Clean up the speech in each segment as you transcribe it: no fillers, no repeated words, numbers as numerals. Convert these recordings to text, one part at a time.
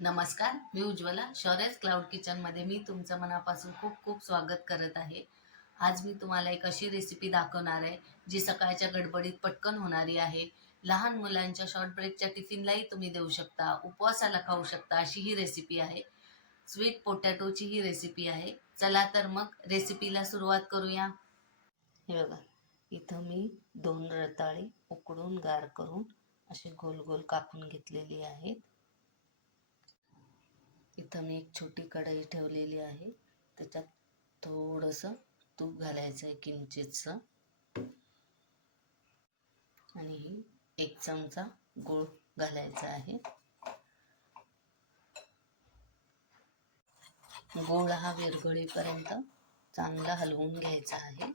नमस्कार, मी उज्ज्वला. शौर्यच क्लाउड किचनमध्ये मी तुमचं मनापासून खूप खूप स्वागत करत आहे. आज मी तुम्हाला एक अशी रेसिपी दाखवणार आहे, जी सकाळच्या गडबडीत पटकन होणारी आहे. लहान मुलांच्या शॉर्ट ब्रेकच्या टिफिनलाही तुम्ही देऊ शकता, उपवासाला खाऊ शकता, अशी ही रेसिपी आहे. स्वीट पोटॅटोची ही रेसिपी आहे. चला तर मग रेसिपीला सुरुवात करूया. हे बघा, इथं मी 2 रताळी उकडून गार करून अशी गोल गोल कापून घेतलेली आहेत. इथं मी एक छोटी कढई ठेवलेली आहे. त्याच्यात थोडंसं तूप घालायचं आहे, किंचितसं. आणि 1 चमचा गूळ घालायचा आहे. गूळ हा विरघळेपर्यंत चांगला हलवून घ्यायचा आहे.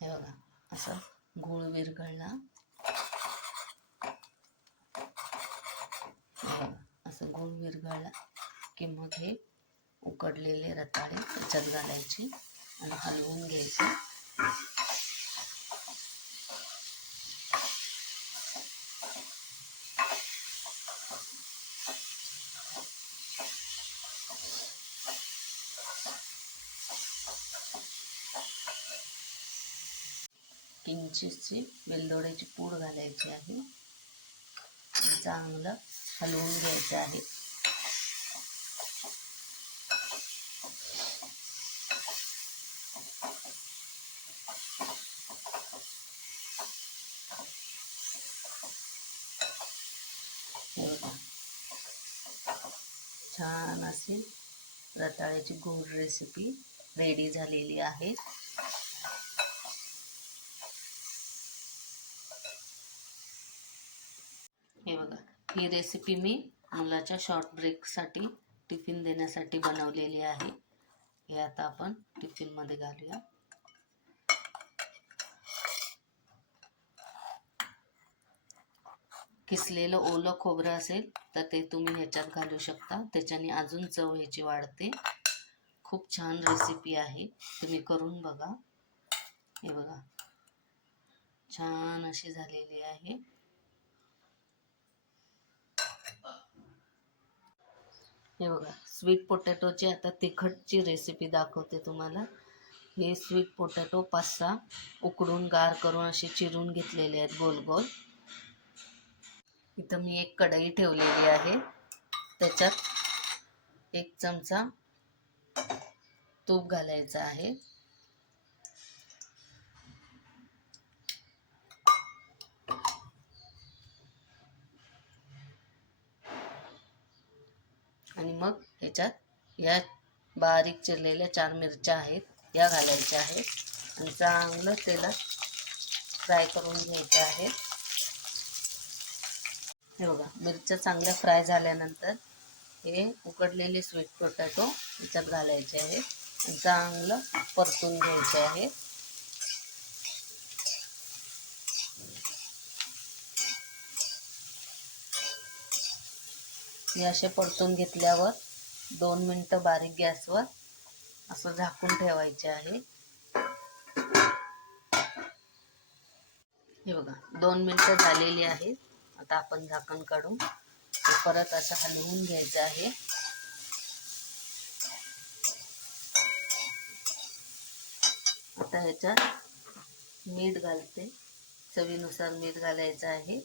हे बघा, असं गूळ विरघळला. असं गूळ विरघळला की मग हे उकडलेले रताळे त्याच्यात घालायचे आणि हलवून घ्यायचे. किंचितशी वेलदोड्याची पूड घालायची आहे. चांगलं हलवून घ्यायचं आहे. हे बघा, छान अशी रताळ्याची गोड रेसिपी रेडी झालेली आहे. हे बघा, ही रेसिपी मी मुलाच्या शॉर्ट ब्रेकसाठी टिफिन देण्यासाठी बनवलेली आहे. हे आता आपण टिफिनमध्ये घालूया. किसलेलं ओलं खोबरं असेल तर ते तुम्ही ह्याच्यात घालू शकता. त्याच्याने अजून चव ह्याची वाढते. खूप छान रेसिपी आहे, तुम्ही करून बघा. हे बघा, छान अशी झालेली आहे. हे बघा, स्वीट पोटॅटोची आता तिखटची रेसिपी दाखवते तुम्हाला. हे स्वीट पोटॅटो 5-6 उकडून गार करून असे चिरून घेतलेले आहेत गोल गोल. इथं मी एक कढई ठेवलेली आहे. त्याच्यात 1 चमचा तूप घालायचं आहे. आणि मग ह्याच्यात या बारीक चिरलेल्या 4 मिरच्या आहेत, या घालायच्या आहेत आणि चांगलं तेलात फ्राय करून घ्यायचं आहे. हे बघा, मिरच्या चांगल्या फ्राय झाल्यानंतर हे उकडलेले स्वीट पोटॅटो ह्याच्यात घालायचे आहेत आणि चांगलं परतून घ्यायचे आहे. हे असे परतून घेतल्यावर 2 मिनिटं बारीक गॅसवर असं झाकून ठेवायचे आहे. हे बघा, 2 मिनिटं झालेली आहेत. आता आपण झाकण काढून परत असं हलवून घ्यायचं आहे. आता ह्याच्यात मीठ घालते. चवीनुसार मीठ घालायचं आहे.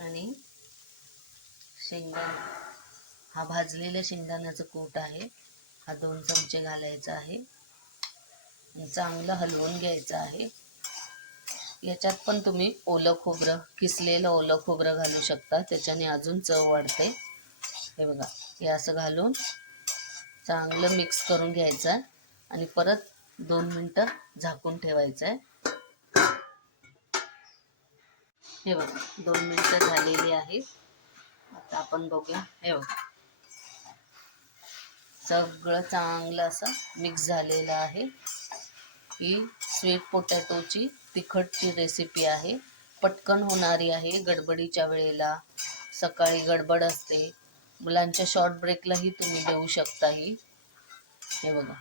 आणि शेंगदाणा, हा भाजलेल्या शेंगदाण्याचं कूट आहे, हा 2 चमचे घालायचा आहे. चांगलं हलवून घ्यायचं आहे. याच्यात पण तुम्ही ओलं खोबरं, किसलेलं ओलं खोबरं घालू शकता, त्याच्याने अजून चव वाढते. हे बघा, हे असं घालून चांगलं मिक्स करून घ्यायचं आहे आणि परत 2 मिनिटं झाकून ठेवायचं आहे. हे बघा, 2 मिनिटं झालेली आहेत. आता आपण बघूया. हे बघा, सगळं चांगलं असं मिक्स झालेलं आहे. ही स्वीट पोटॅटोची तिखटची रेसिपी आहे. पटकन होणारी आहे. गडबडीच्या वेळेला, सकाळी गडबड असते मुलांच्या शॉर्ट ब्रेकलाही तुम्ही देऊ शकता ही. हे बघा,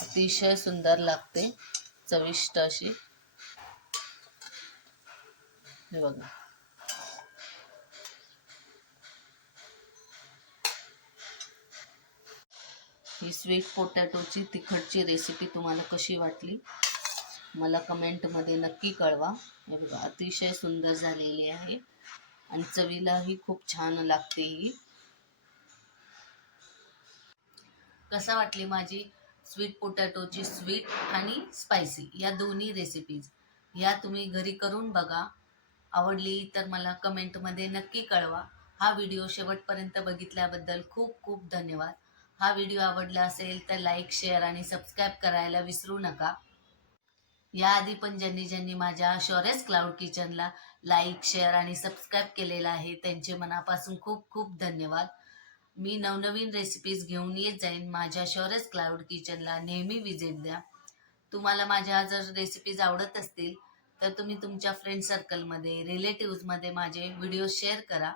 अतिशय सुंदर लागते, चविष्ट अशी. हे बघा, ही स्वीट पोटॅटोची तिखटची रेसिपी तुम्हाला कशी वाटली मला कमेंटमध्ये नक्की कळवा. हे बघा, अतिशय सुंदर झालेली आहे आणि चवीलाही खूप छान लागते ही. कसा वाटली माझी स्वीट पोटॅटोची स्वीट आणि स्पायसी या दोन्ही रेसिपीज, या तुम्ही घरी करून बघा. आवडली तर मला कमेंटमध्ये नक्की कळवा. हा व्हिडिओ शेवटपर्यंत बघितल्याबद्दल खूप खूप धन्यवाद. हा व्हिडिओ आवडला असेल तर लाईक, शेअर आणि सबस्क्राईब करायला विसरू नका. याआधी पण ज्यांनी ज्यांनी माझ्या शौर्यस क्लाउड किचनला लाईक, शेअर आणि सबस्क्राईब केलेलं आहे त्यांचे मनापासून खूप खूप धन्यवाद. मी नवनवीन रेसिपीज घेऊन येत जाईन. माझ्या शौर्यस क्लाउड किचनला नेहमी विजिट द्या. तुम्हाला माझ्या जर रेसिपीज आवडत असतील तर तुम्ही तुमच्या फ्रेंड सर्कलमध्ये, रिलेटिव्हजमध्ये माझे व्हिडिओ शेअर करा.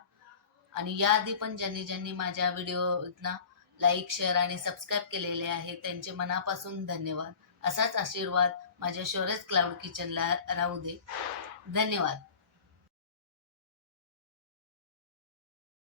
आणि याआधी पण ज्यांनी ज्यांनी माझ्या व्हिडिओना लाईक, शेअर आणि सबस्क्राईब केलेले आहे त्यांचे मनापासून धन्यवाद. असाच आशीर्वाद माझ्या शौर्यस क्लाउड किचनला राहू दे. धन्यवाद.